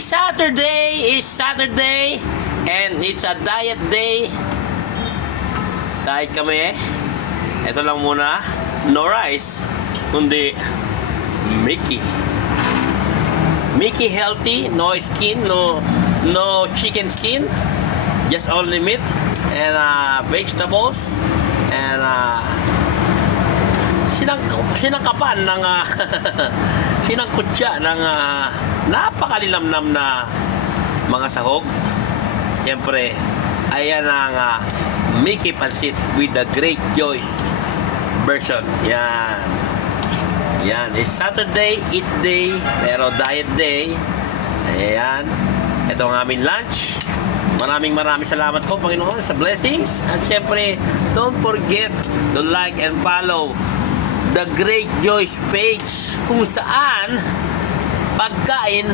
Saturday is Saturday and it's a diet day. Diet kami. Ito lang muna. No rice, kundi Mickey. Mickey healthy, no skin, no chicken skin, just only meat and vegetables and sinangkapan ng sinangkutya ng napakalilamnam na mga sahog. Siyempre, ayan ang Mickey Pansit with the Great Joyce version. Yan, it's Saturday, eat day, pero diet day. Ayan, ito ang aming lunch. Maraming salamat po, Panginoon, sa blessings. At siyempre, don't forget to like and follow the Great Joyce page, kung saan pagkain